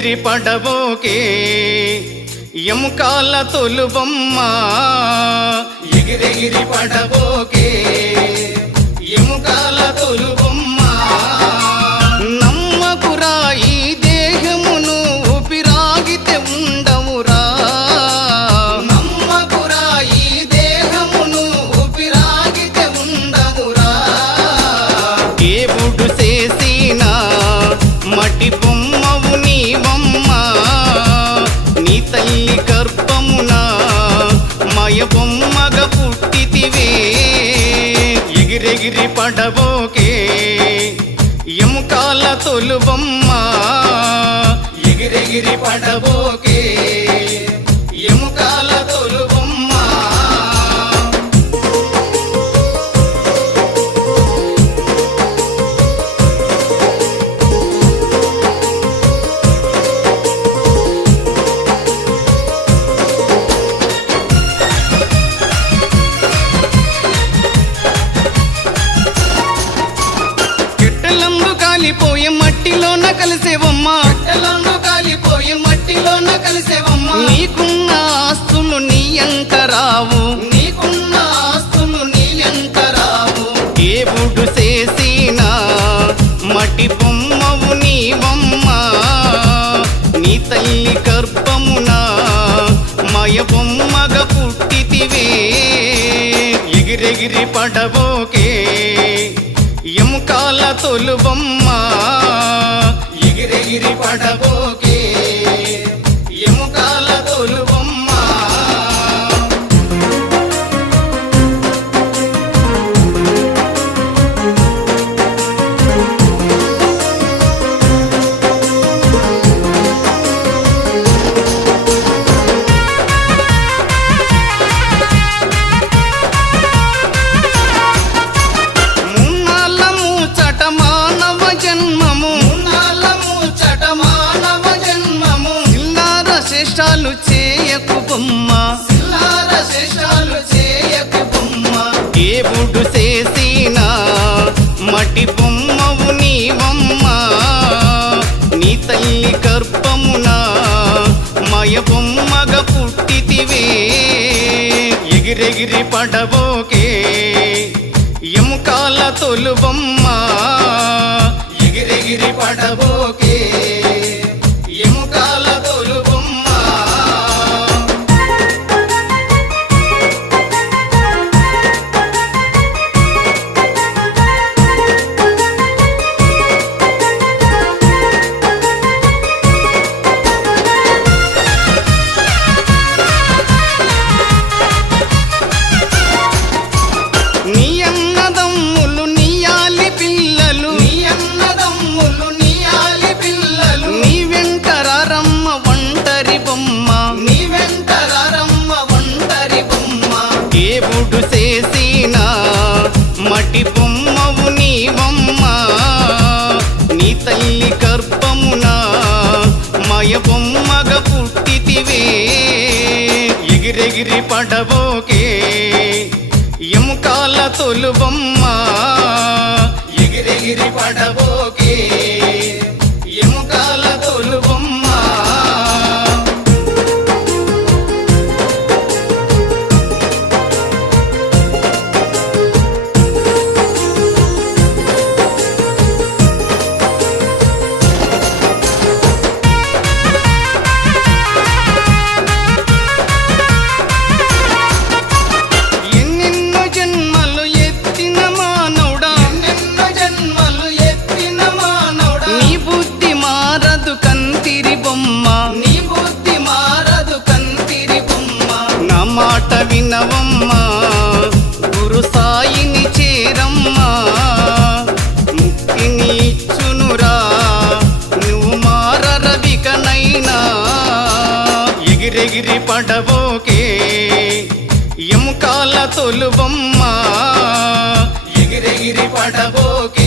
ఎగిరెగిరి పడబోకే ఎముకాల తొలుబొమ్మ ఎగిరెగిరి పడబోకే ఎముకాల తొలుబొమ్మ నమ్మకురా ఈ దేహమును ఊపిరాగితే ఉండవురా నమ్మకురా ఈ దేహమును ఊపిరాగితే ఉండవురా దేవుడు చేసిన మటి బొమ్మవు నీవమ్మ నీ తల్లి గర్భమున మయ బొమ్మగా పుట్టితివే ఎగిరెగిరి పడబోకే ఎముకాల తొలుబొమ్మ ఎగిరెగిరి పడబోకే ఎముకాల తొలుబొమ్మ కాలిపోయే మట్టిలోన కలిసేవమ్మా కట్టెలను కాలిపోయే మట్టిలోన కలిసేవమ్మా నీకున్న ఆస్తులు నీ ఎంట రావు నీకున్న ఆస్తులు నీ ఎంట రావు దేవుడు చేసిన మట్టి బొమ్మవు నీవమ్మ నీ తల్లి గర్భమున మయ బొమ్మగా పుట్టితివే ఎగిరెగిరి పడబోకే ఎముకాల తొలుబొమ్మ ఎగిరెగిరి పడబోకే ఎముకాల తొలుబొమ్మ శేషాలు చేయకు బొమ్మ సిల్లార శేషాలు చేయకు బొమ్మ దేవుడు చేసిన మటి బొమ్మవు నీవమ్మ నీ తల్లి గర్భమున మయ బొమ్మగా పుట్టితివే ఎగిరెగిరి పడబోకే ఎముకాల తొలుబొమ్మ ఎగిరెగిరి పడబోకే ఎముకాల తొలుబొమ్మ దేవుడు చేసిన మటి బొమ్మవు నీవమ్మ నీ తల్లి గర్భమున మయ బొమ్మగా పుట్టితివే ఎగిరెగిరి పడబోకే ఎముకాల తొలుబొమ్మ ఎగిరెగిరి పడబోకే ఎముకాల తొలుబొమ్మ మాట వినవమ్మ గురు సాయిని చేరమ్మ ముక్తిని ఇచ్చునురా నువ్వు మారరవికనైనా ఎగిరెగిరి పడబోకే ఎముకాల తొలుబొమ్మ ఎగిరెగిరి పడబోకే